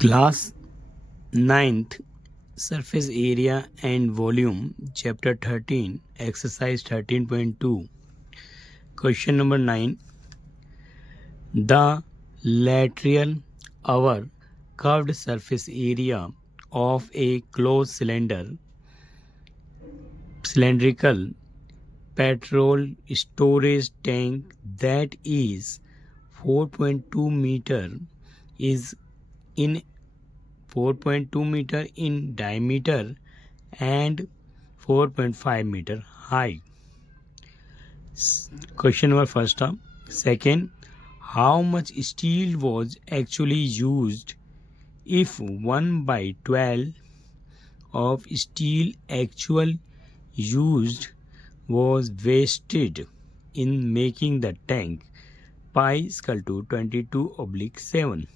Class 9th Surface Area and Volume, Chapter 13, Exercise 13.2. Question number 9. The lateral our curved surface area of a closed cylindrical petrol storage tank that is 4.2 meter is in 4.2 meter in diameter and 4.5 meter high. Question number first. Second, how much steel was actually used if 1/12 of steel actual used was wasted in making the tank? Pi is equal to 22/7.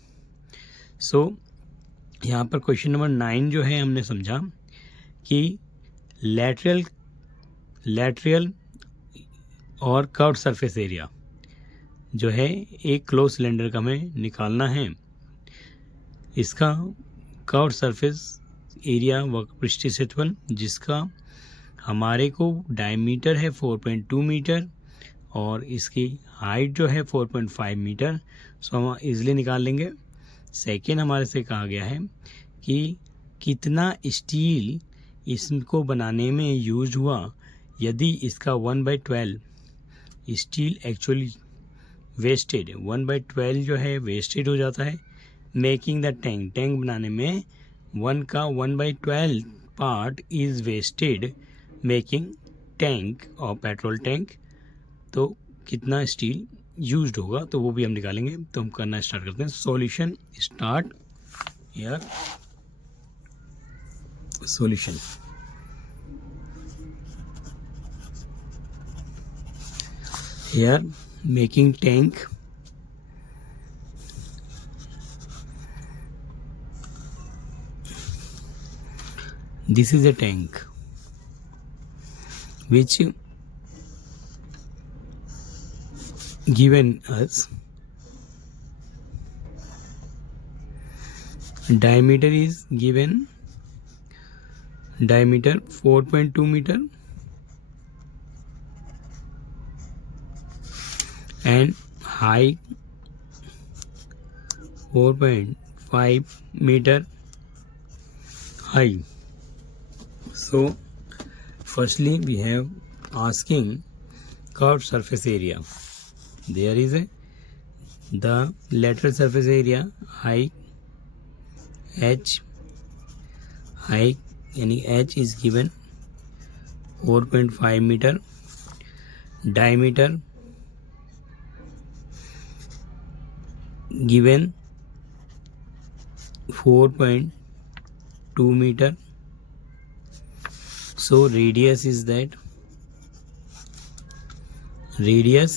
So यहाँ पर question number 9 जो है हमने समझा कि lateral और curved surface area जो है एक क्लोज सिलेंडर का हमें निकालना है। इसका कर्व्ड सरफेस एरिया वक्रपृष्ठीय क्षेत्रफल जिसका हमारे को डायमीटर है 4.2 मीटर और इसकी हाइट जो है 4.5 मीटर। सो हम इजीली निकाल लेंगे। सेकेंड हमारे से कहा गया है कि कितना स्टील इसको बनाने में यूज हुआ यदि इसका 1/12 स्टील एक्चुअली वेस्टेड 1/12 जो है वेस्टेड हो जाता है मेकिंग द टैंक बनाने में 1/12 part is wasted making tank और पेट्रोल टैंक। तो कितना स्टील यूज्ड होगा तो वो भी हम निकालेंगे। तो हम करना स्टार्ट करते हैं। Solution start here. Solution here making tank this is a tank which given us diameter is given diameter 4.2 meter and height 4.5 meter high. So firstly we have asking curved surface area. There is the lateral surface area height h yani h is given 4.5 meter, diameter given 4.2 meter. So radius is that radius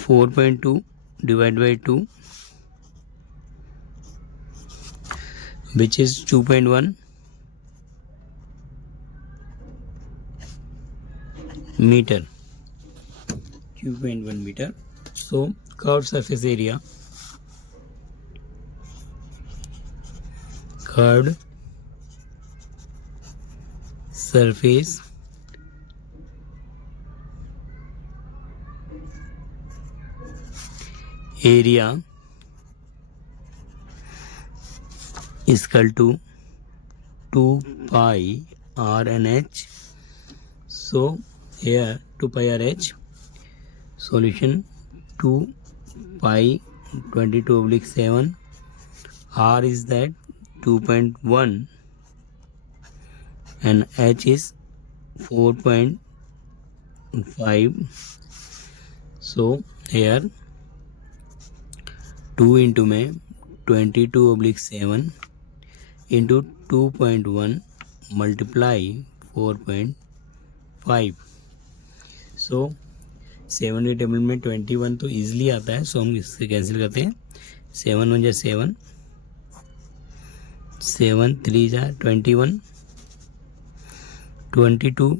4.2 divided by 2 which is 2.1 meter. 2.1 meter. So curved surface area surface area is equal to 2 pi r and h. So here 2 pi r h. Solution 2 pi 22/7. R is that 2.1 and h is 4.5. So here 2 into में 22/7 into 2.1 multiply 4.5. So 7 के table में 21 तो easily आता है। सो हम इससे cancel करते हैं। 7 1 7 7 3 21 22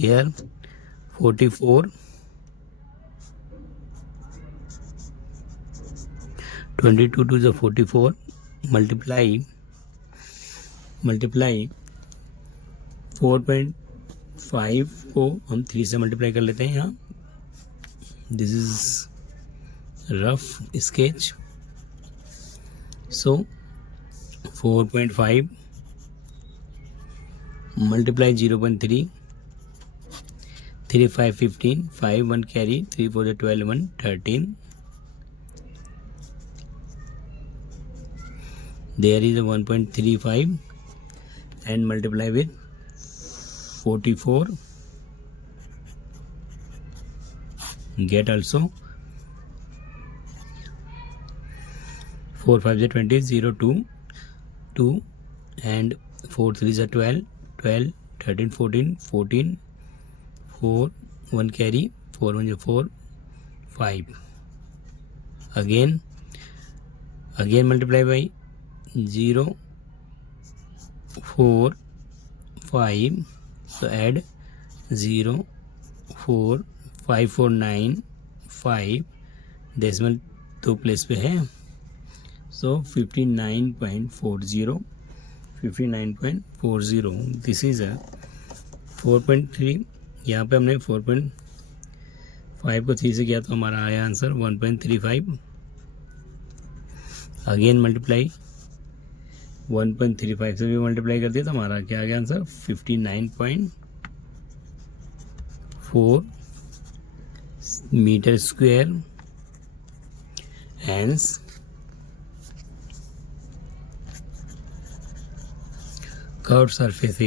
here 44 22 to the 44 multiply 4.5 को हम 3 से मल्टीप्लाई कर लेते हैं यहाँ. This is rough sketch. So 4.5 multiply 0.3 3 5 15 5 1 carry 3 4 the 12 1 13. There is a 1.35 and multiply with 44 get also 4 5 is 20 0 2 2 and 4 3 is 12 12 13 14 14 4 1 carry 4 1 is 4 5 again multiply by 0 4 5 so add 0 4 5 4 9 5 decimal 2 place पे है. सो 59.40 this is a 4.3. यहाँ पे हमने 4.5 को 3 से किया तो हमारा आया आंसर 1.35. अगेन मल्टीप्लाई 1.35 से भी मल्टीप्लाई कर दिया तो हमारा क्या आ गया answer 59.4 metre square. Hence curved surface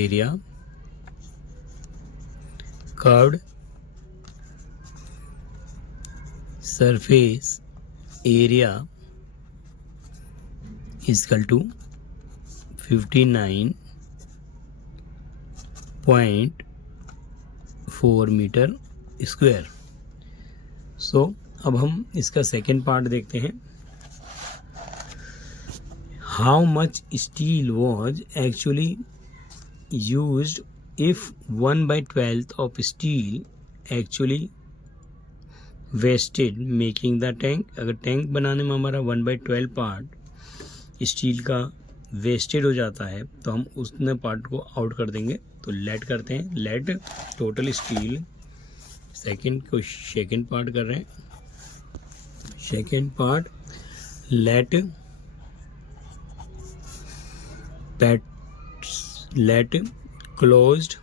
area is equal to 59.4 metre square. So अब हम इसका सेकेंड पार्ट देखते हैं. How much steel was actually used if 1/12 of steel actually wasted making the tank. अगर टैंक बनाने में हमारा 1/12 पार्ट स्टील का वेस्टेड हो जाता है तो हम उसने पार्ट को आउट कर देंगे. तो लेट करते हैं. Let total steel second part कर रहे हैं. Second part let closed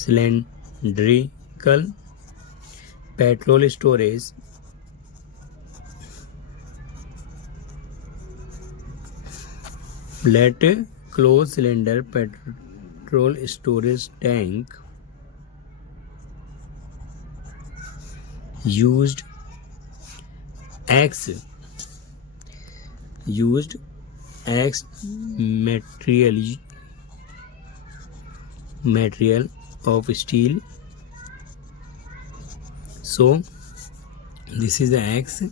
cylindrical petrol storage let closed cylinder petrol storage tank used X material of steel. So this is the X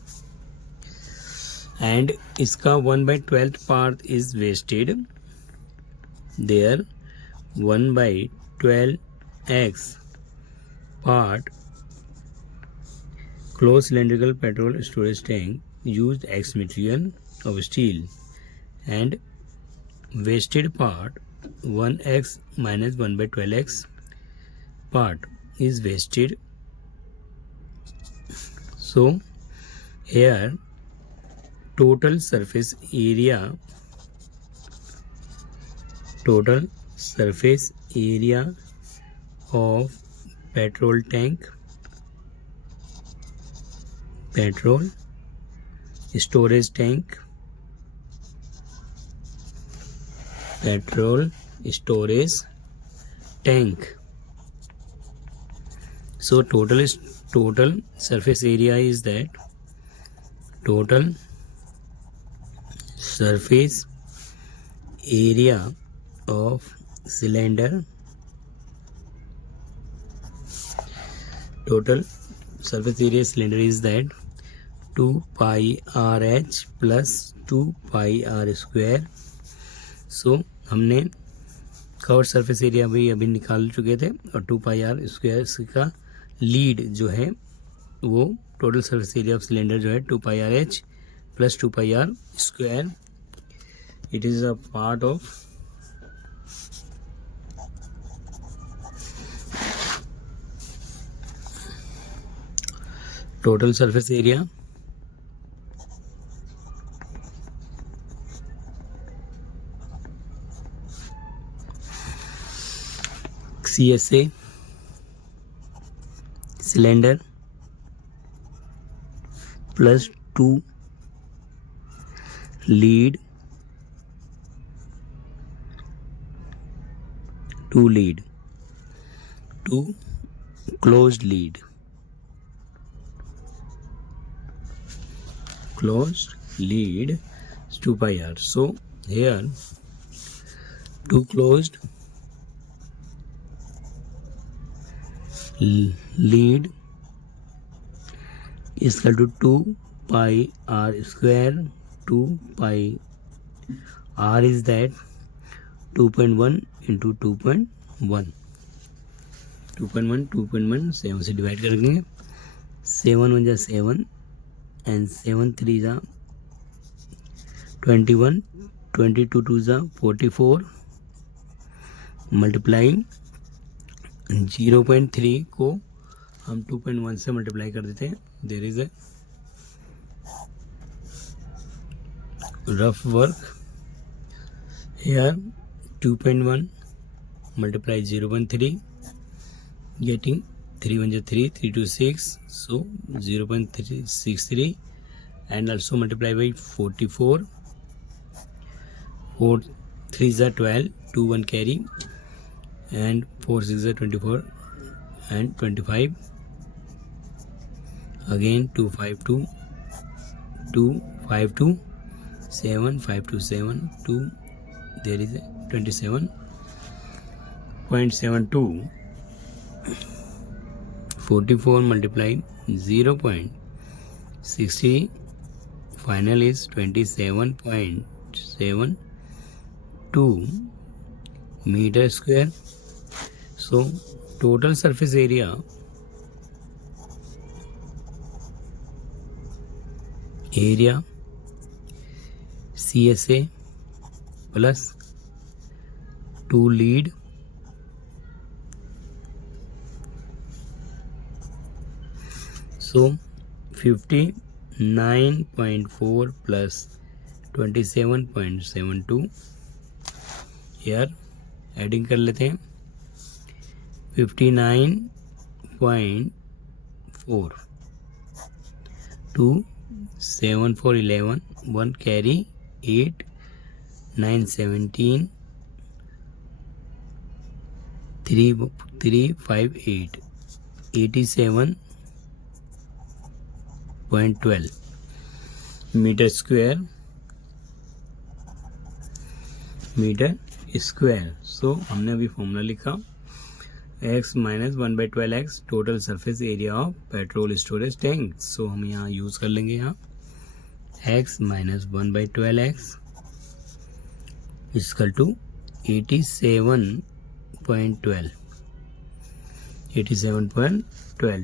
and इसका 1/12 part is wasted. There 1/12 X part closed cylindrical petrol storage tank used X material of steel and wasted part 1x minus 1/12x part is wasted. So here total surface area of petrol tank petrol storage tank so total surface area is that total surface area of cylinder is that 2 pi RH plus 2 pi R square. सो हमने curved surface area भी अभी निकाल चुके थे, और 2 pi R square इसका lid जो है वो total surface area of cylinder जो है 2 pi R H plus 2 pi R square. It is a part of total surface area CSA cylinder plus 2 lead, 2 closed lead, is 2 pi r. So here 2 closed lead is equal to 2 pi r square. 2 pi r is that 2.1 into 2.1. 2.1 7 से divide करेंगे. 7 1 जा 7 and 7 3 जा 21, 22 2 जा 44, multiplying 0.3 को हम 2.1 से multiply कर देते हैं. There is a rough work here. 2.1 multiply 0.3 getting 3 1 3 3 2 6, so 0.363, and also multiply by 44. 4 3 is 12, 2 1 carry, and 4 6 is 24 and 25. Again 2 5 2 2 5 2 7 5 2 7 2. There is a 27.72. 44 multiply 0.60, final is 27.72 meter square. So total surface area CSA plus 2 lead so 59.4 plus 27.72. here adding कर लेते हैं. 59.4 2 7 4 11 1 carry 8 9 17 3 5 8 87.12 metre square. सो हमने अभी formula लिखा x minus 1/12x total surface area of petrol storage tank. So हम यहाँ use कर लेंगे यहाँ x minus 1/12x equal to 87.12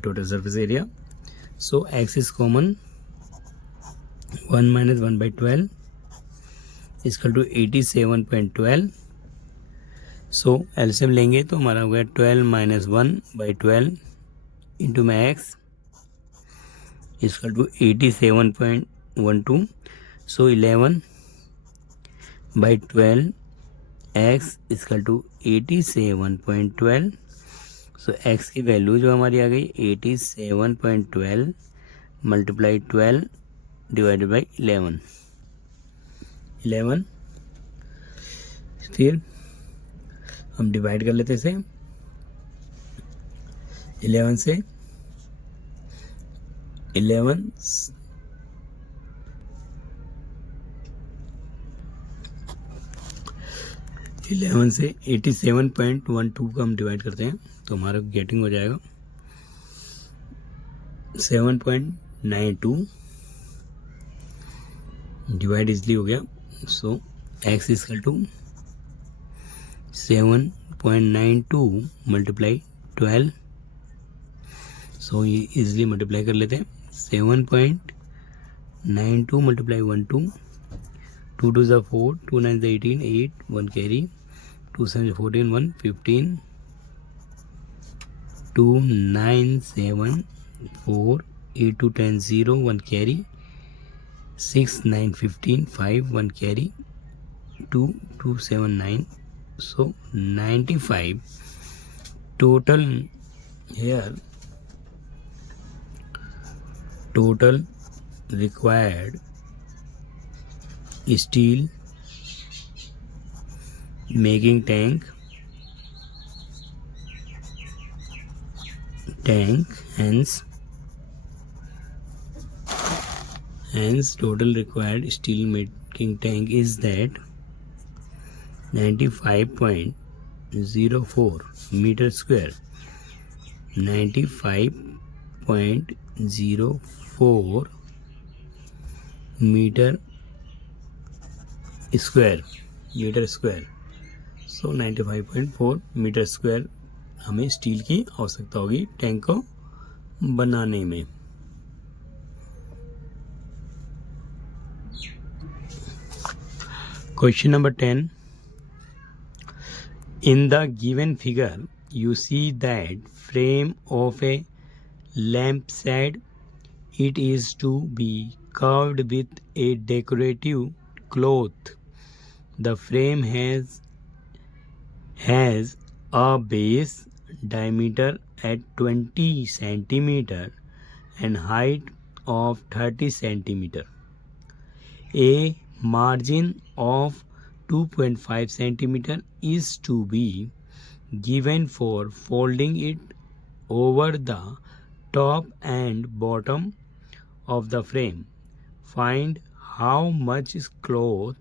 total surface area. So x is common. 1 minus 1/12 is equal to 87.12. So LCM लेंगे तो हमारा हो गया 12 minus 1/12 into my x is equal to 87.12. So 11/12 x is equal to 87.12. So x की value जो हमारी आ गई 87.12 multiply 12 divided by 11. फिर हम डिवाइड कर लेते इसे 11 से 87.12 का हम डिवाइड करते हैं तो हमारा गेटिंग हो जाएगा 7.92. डिवाइड इजली हो गया. So x equal to 7.92 multiply 12, so ये इजिली मल्टीप्लाई कर लेते हैं. 7.92 multiply 1 2, 2 2 is 4, 2 9 is 18, 8 1 carry, 2 7 is 14, 1 15, 2 9 7 4, 8 2 10 0 1 carry, 6 9 15 5 1 carry, 2 2 7 9, so 95 total. Here total required steel making tank, hence total required steel making tank is that 95.04 meter square. 95.04 meter square. So 95.4 metre square हमें steel की आवश्यकता होगी tank को बनाने में. Question number 10. In the given figure, you see that frame of a lampshade. It is to be covered with a decorative cloth. The frame has a base diameter at 20 centimeter and height of 30 centimeter. A margin of 2.5 centimeter is to be given for folding it over the top and bottom of the frame. Find how much cloth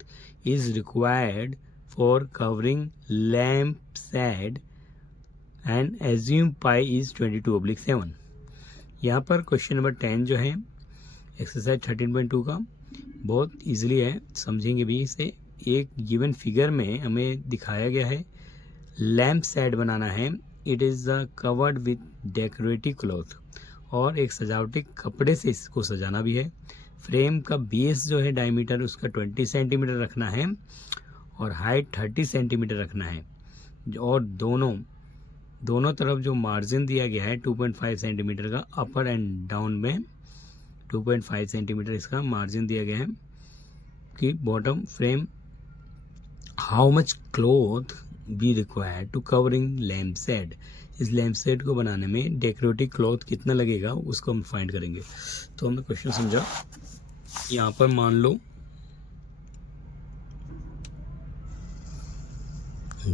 is required for covering lampshade and assume pi is 22/7. यहाँ पर question number 10 जो है exercise 13.2 का बहुत easily है, समझेंगे भी इसे. एक गिवन फिगर में हमें दिखाया गया है लैम्प सेट बनाना है. It is covered with decorative cloth, और एक सजावटी कपड़े से इसको सजाना भी है. फ्रेम का बेस जो है डायमीटर उसका 20 सेंटीमीटर रखना है और हाइट 30 सेंटीमीटर रखना है. और दोनों तरफ जो मार्जिन दिया गया है 2.5 सेंटीमीटर का, अपर एंड डाउन में 2.5 सेंटीमीटर इसका मार्जिन दिया गया है कि bottom frame. How much cloth be required to covering lamp set. इस लैम्प सेट को बनाने में डेकोरेटिव क्लॉथ कितना लगेगा उसको हम फाइंड करेंगे. तो हमने क्वेश्चन समझा. यहाँ पर मान लो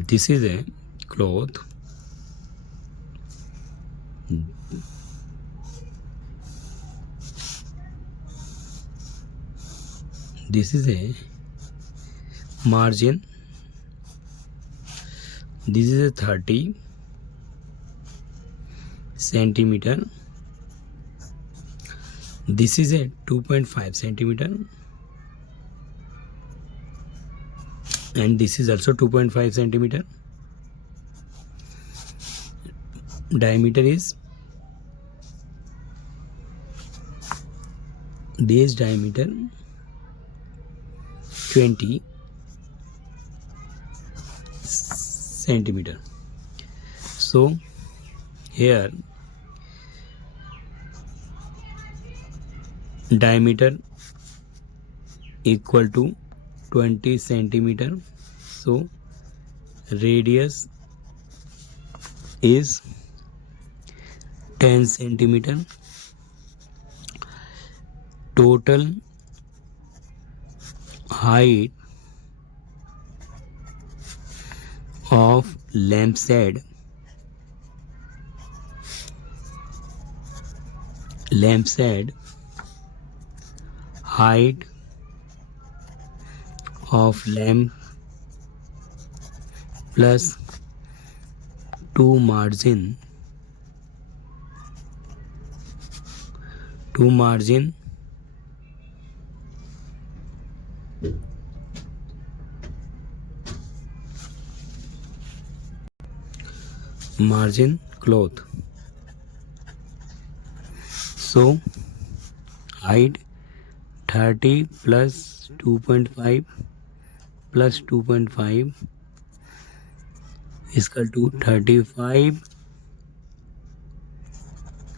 this is a cloth, this is a margin, this is a 30 centimeter, this is a 2.5 centimeter, and this is also 2.5 centimeter. Diameter is base diameter 20 centimeter. So here diameter equal to 20 centimeter. So radius is 10 centimeter. Total height of lampshade height of lamp plus 2 margin margin cloth. So height 30 plus 2.5 plus 2.5 is equal to 35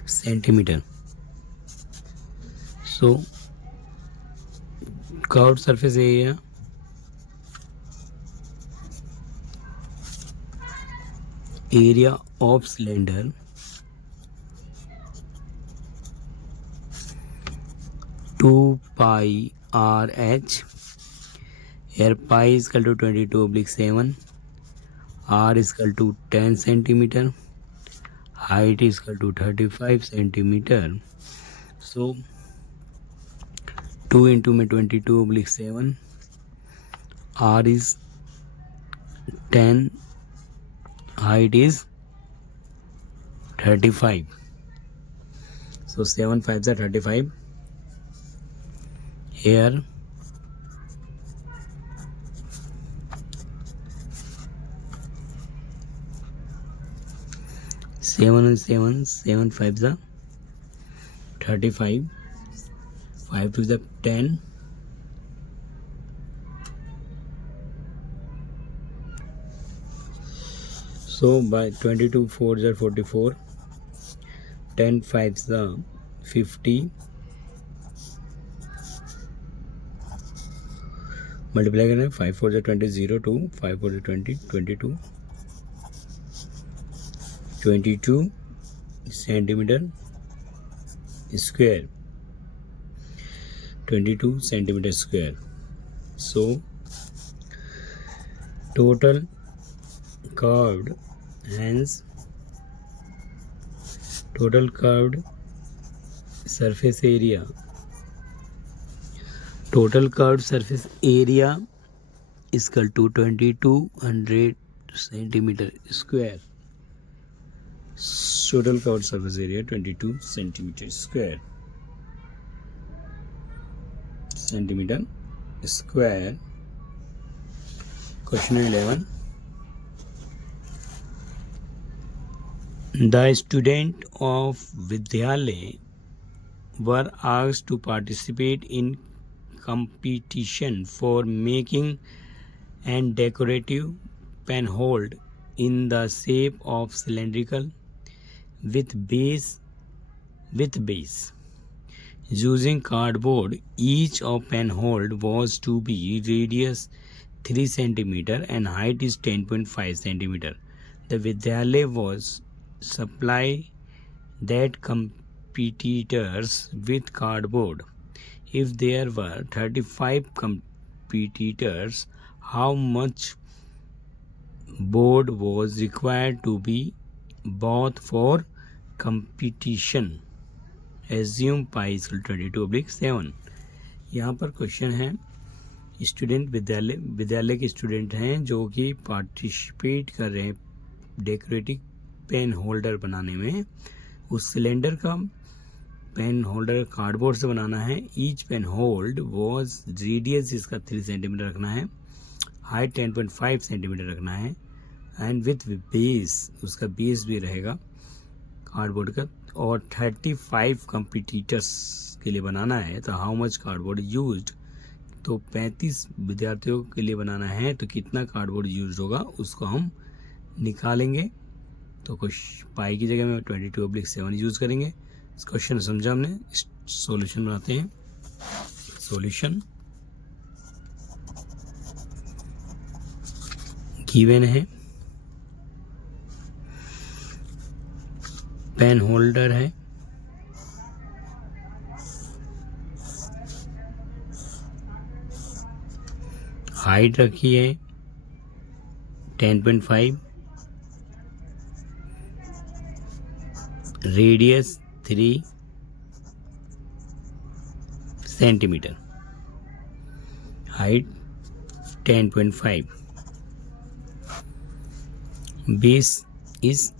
centimeter. So curved surface area of cylinder 2 pi RH, here pi is equal to 22/7, r is equal to 10 centimeter, height is equal to 35 centimeter. So 2 into 22/7, r is 10, height is 35. So 7 5s are 35. Here 7 and 7, 7 5s are 35, 5 2s are 10, so by 22 4s are 44, 10 5s are 50, multiply करें 5 4 are 20, 0 2, 5 4 are 20, 22 centimeter square, 22 centimeter square. So total curved, hence total curved surface area, total curved surface area is equal to 2200 centimeter square. Total covered surface area 22 centimeter square. Question 11. The students of Vidyalaya were asked to participate in competition for making and decorative penhold in the shape of cylindrical with base. Using cardboard, each of penhold was to be radius 3 cm and height is 10.5 cm. The Vidyalaya was supply that competitors with cardboard. If there were 35 competitors, how much board was required to be bought for competition? Assume pi is equal to 22/7. यहाँ पर question है, student विद्यालय के student हैं जो कि participate कर रहे हैं डेकोरेटिव पेन होल्डर बनाने में. उस सिलेंडर का पेन होल्डर कार्डबोर्ड से बनाना है. Each pen hold was radius इसका 3 सेंटीमीटर रखना है, हाइट 10.5 सेंटीमीटर रखना है एंड विथ बेस, उसका बेस भी रहेगा कार्डबोर्ड का, और 35 कंपिटिटर्स के लिए बनाना है. तो हाउ मच कार्डबोर्ड यूज्ड, तो 35 विद्यार्थियों के लिए बनाना है तो कितना कार्डबोर्ड यूज होगा उसको हम निकालेंगे. तो कुछ पाई की जगह में 22/7 यूज करेंगे. इस क्वेश्चन समझा हमने. सॉल्यूशन बनाते हैं. सॉल्यूशन गिवन है, पेन होल्डर है, हाइट रखी है 10.5, radius 3 centimetre, height 10.5, base is,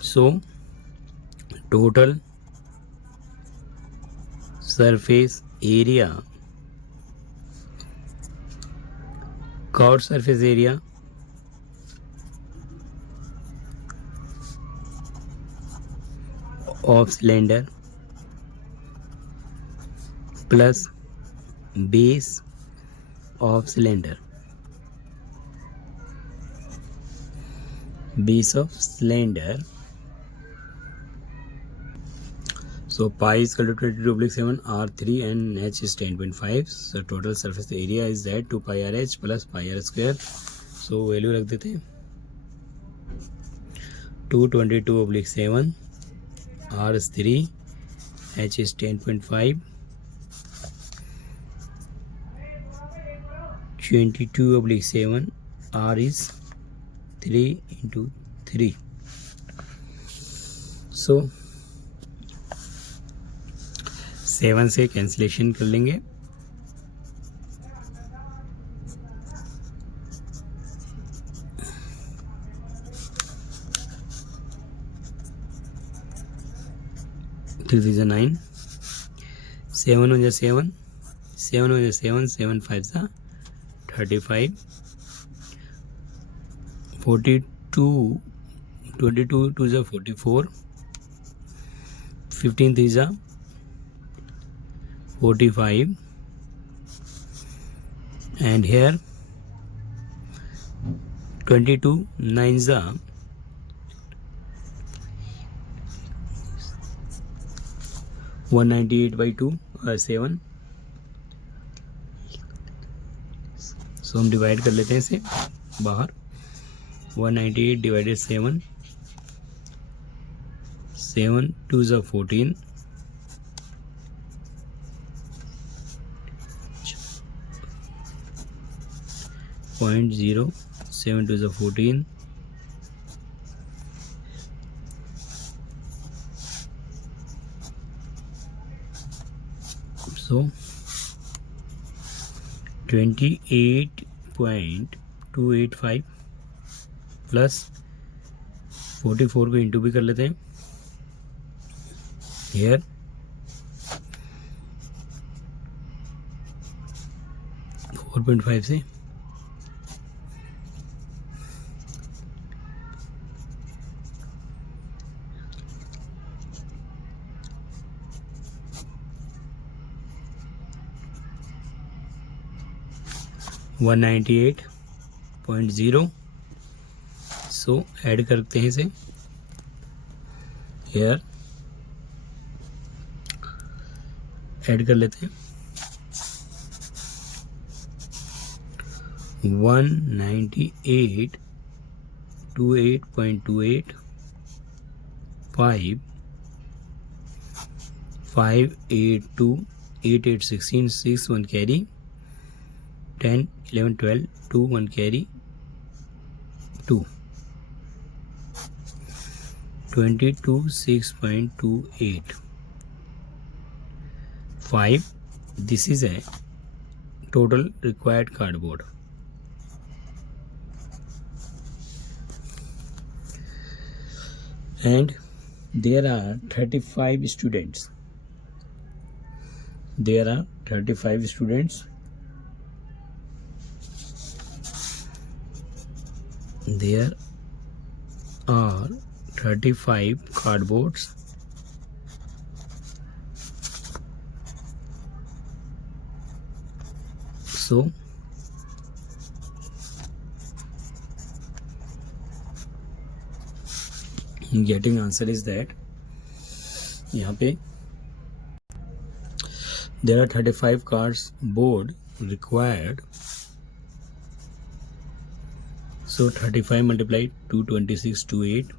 so total surface area, curved surface area of cylinder plus base of cylinder. Base of cylinder. So pi is equal to 22/7, R3 and H is 10.5. So total surface area is that 2 pi RH plus pi R square. So value रख देते हैं 222/7, R is 3, H is 10.5, 22/7, R is 3 into 3. So 7 से cancellation कर लेंगे. Three is 9. 7 हो जाए 7. 7 हो जाए 7. 7 5 जा 35. 42. 22 2 जा 44. 15 3 जा 45. And here 22 9 जा 198/2 7. सो हम डिवाइड कर लेते हैं इसे बाहर. 198 डिवाइडेड 7. 7 2 जा 14. 0.0. 7 2 जा 14. So 28.285 प्लस 44 को इंटू भी कर लेते हैं. Here 4.5 से 198.0. सो ऐड करते हैं इसे. हेयर ऐड कर लेते हैं. 198 28.28 5 582 8 8 16 6 1 carry 10 11 12 2 1 carry 2 22 6.28 5. This is a total required cardboard. And there are 35 students. There are 35 students. There are 35 cardboards. So getting answer is that यहाँ पे there are 35 cardboard required. So 35 multiply 226 to 8.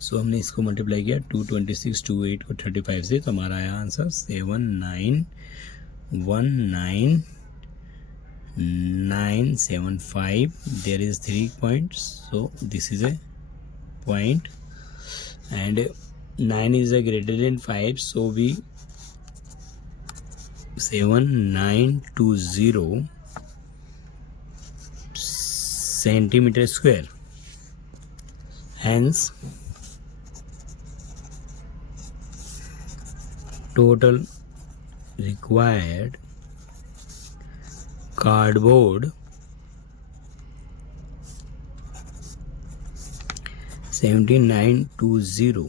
सो हमने इसको multiply किया 226 to 8 को 35 से, तो हमारा आया answer 7919975. There is 3 points, so this is a point and 9 is a greater than 5, so we 7920 centimeter square. Hence total required cardboard 7920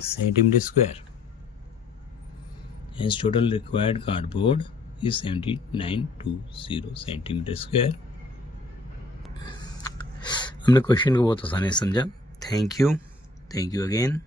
centimeter square. Hence total required cardboard is 7920 centimeter square. हमने question को बहुत आसानी से समझा. Thank you again.